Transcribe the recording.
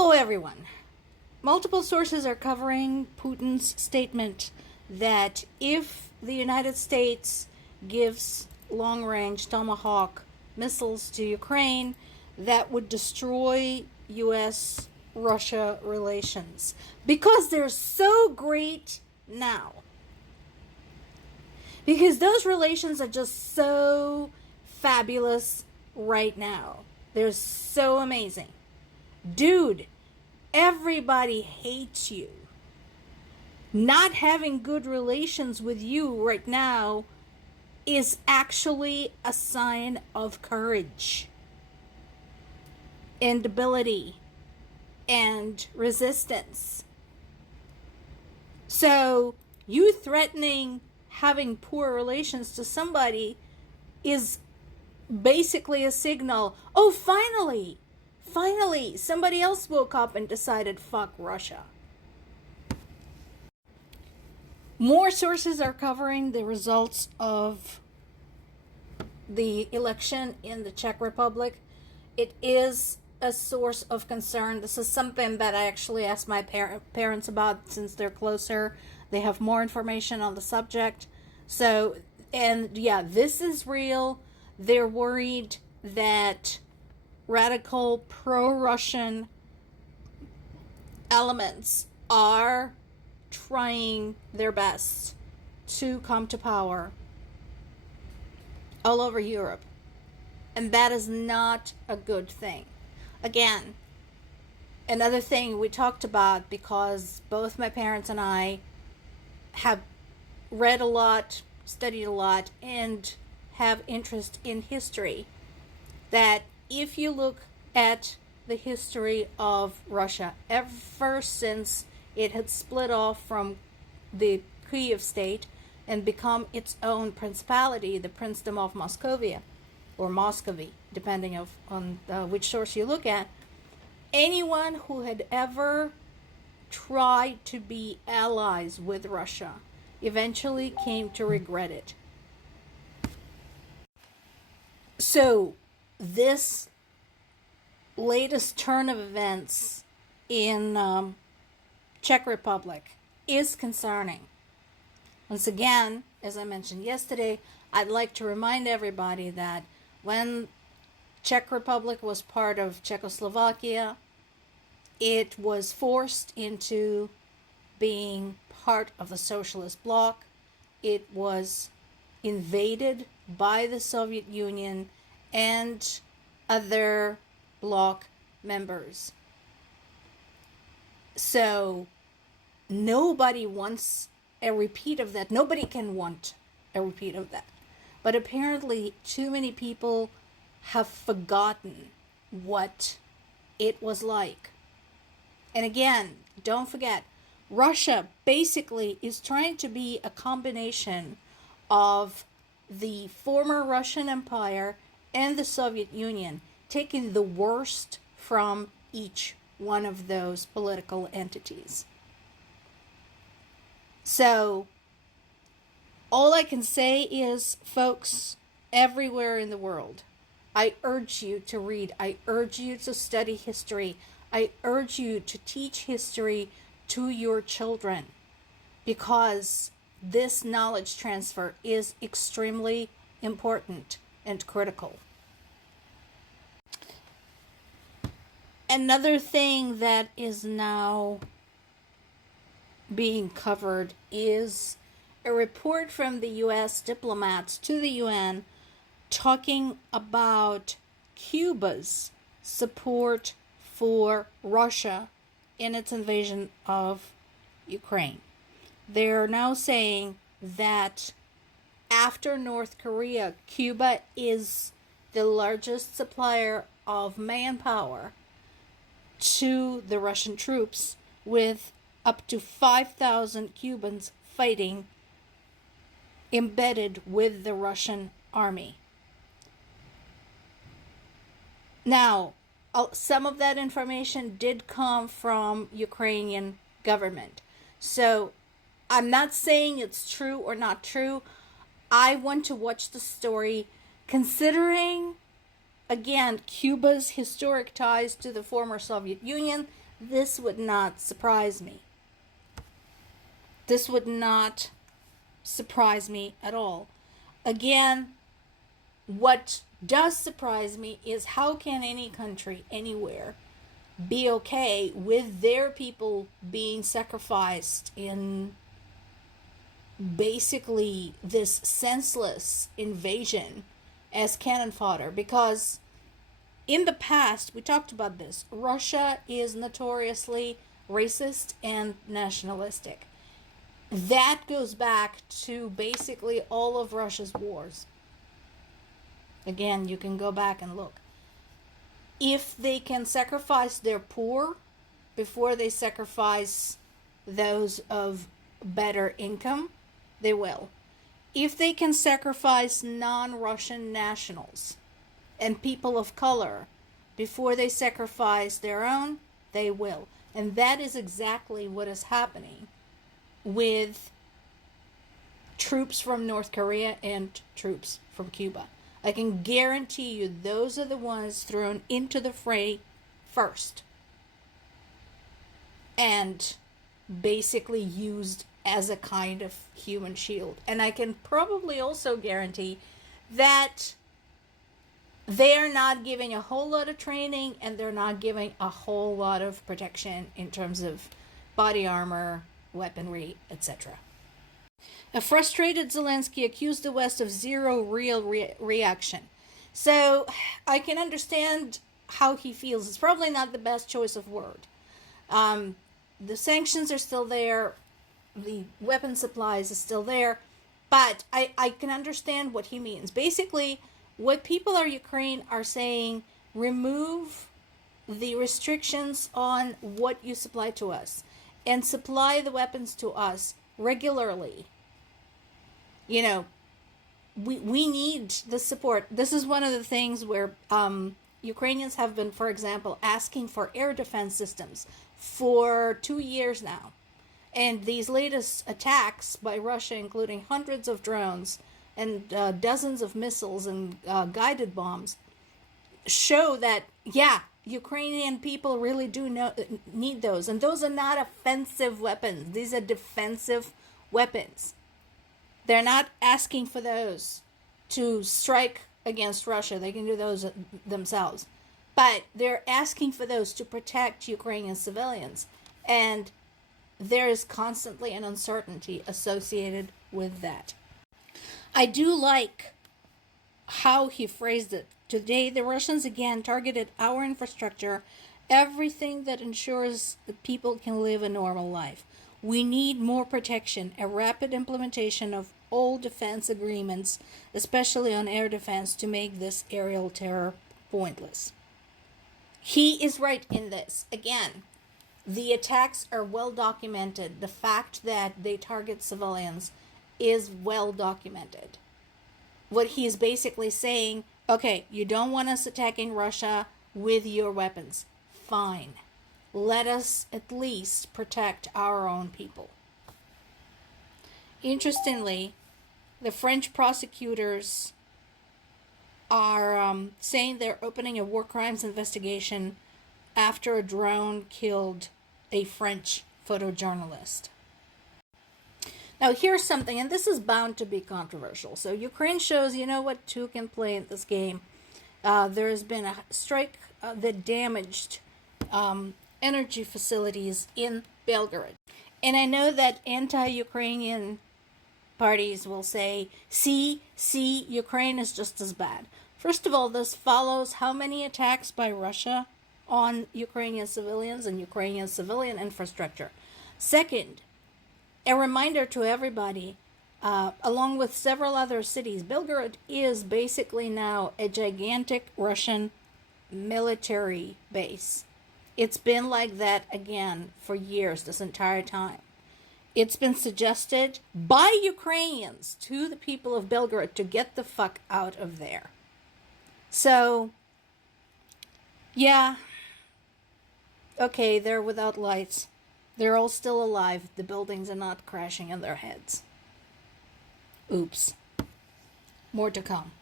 Hello, everyone. Multiple sources are covering Putin's statement that if the United States gives long-range Tomahawk missiles to Ukraine, that would destroy U.S.-Russia relations because they're so great now. Because those relations are just so fabulous right now. They're so amazing. Dude, everybody hates you. Not having good relations with you right now is actually a sign of courage and ability and resistance. So, you threatening having poor relations to somebody is basically a signal, oh, finally, somebody else woke up and decided, fuck Russia. More sources are covering the results of the election in the Czech Republic. It is a source of concern. This is something that I actually asked my parents about since they're closer. They have more information on the subject. So, and yeah, this is real. They're worried that radical pro-Russian elements are trying their best to come to power all over Europe. And that is not a good thing. Again, another thing we talked about, because both my parents and I have read a lot, studied a lot, and have interest in history, that if you look at the history of Russia, ever since it had split off from the Kiev state and become its own principality, the Princedom of Moscovia, or Muscovy, depending on which source you look at, anyone who had ever tried to be allies with Russia eventually came to regret it. So, this latest turn of events in Czech Republic is concerning. Once again, as I mentioned yesterday, I'd like to remind everybody that when Czech Republic was part of Czechoslovakia, it was forced into being part of the socialist bloc. It was invaded by the Soviet Union and other bloc members. So nobody wants a repeat of that. Nobody can want a repeat of that. But apparently too many people have forgotten what it was like. And again, don't forget, Russia basically is trying to be a combination of the former Russian Empire and the Soviet Union, taking the worst from each one of those political entities. So, all I can say is, folks, everywhere in the world, I urge you to read. I urge you to study history. I urge you to teach history to your children, because this knowledge transfer is extremely important and critical. Another thing that is now being covered is a report from the U.S. diplomats to the UN talking about Cuba's support for Russia in its invasion of Ukraine. They're now saying that after North Korea, Cuba is the largest supplier of manpower to the Russian troops, with up to 5,000 Cubans fighting embedded with the Russian army. Now, some of that information did come from Ukrainian government. So I'm not saying it's true or not true. I want to watch the story considering, again, Cuba's historic ties to the former Soviet Union, this would not surprise me. This would not surprise me at all. Again, what does surprise me is how can any country anywhere be okay with their people being sacrificed in basically this senseless invasion as cannon fodder? Because in the past, we talked about this, Russia is notoriously racist and nationalistic. That goes back to basically all of Russia's wars. Again, you can go back and look. If they can sacrifice their poor before they sacrifice those of better income, they will. If they can sacrifice non-Russian nationals and people of color before they sacrifice their own, they will. And that is exactly what is happening with troops from North Korea and troops from Cuba. I can guarantee you those are the ones thrown into the fray first and basically used as a kind of human shield. And I can probably also guarantee that they're not giving a whole lot of training and they're not giving a whole lot of protection in terms of body armor, weaponry, etc. A frustrated Zelensky accused the West of zero real reaction. So I can understand how he feels. It's probably not the best choice of word. The sanctions are still there. The weapon supplies is still there. But I can understand what he means. Basically, what people of Ukraine are saying, remove the restrictions on what you supply to us and supply the weapons to us regularly. You know, we need the support. This is one of the things where Ukrainians have been, for example, asking for air defense systems for 2 years now. And these latest attacks by Russia, including hundreds of drones and dozens of missiles and guided bombs, show that, yeah, Ukrainian people really do need those. And those are not offensive weapons. These are defensive weapons. They're not asking for those to strike against Russia. They can do those themselves. But they're asking for those to protect Ukrainian civilians. And there is constantly an uncertainty associated with that. I do like how he phrased it. Today, the Russians again targeted our infrastructure, everything that ensures that people can live a normal life. We need more protection, a rapid implementation of all defense agreements, especially on air defense, to make this aerial terror pointless. He is right in this. Again, the attacks are well documented. The fact that they target civilians is well documented. What he's basically saying, okay, you don't want us attacking Russia with your weapons. Fine. Let us at least protect our own people. Interestingly, the French prosecutors are saying they're opening a war crimes investigation after a drone killed a French photojournalist. Now here's something, and this is bound to be controversial. So Ukraine shows, you know what, two can play in this game. There has been a strike that damaged energy facilities in Belgorod. And I know that anti-Ukrainian parties will say, see, Ukraine is just as bad. First of all, this follows how many attacks by Russia on Ukrainian civilians and Ukrainian civilian infrastructure. Second, a reminder to everybody, along with several other cities, Belgorod is basically now a gigantic Russian military base. It's been like that again for years, this entire time. It's been suggested by Ukrainians to the people of Belgorod to get the fuck out of there. So, yeah, okay, they're without lights. They're all still alive. The buildings are not crashing on their heads. Oops. More to come.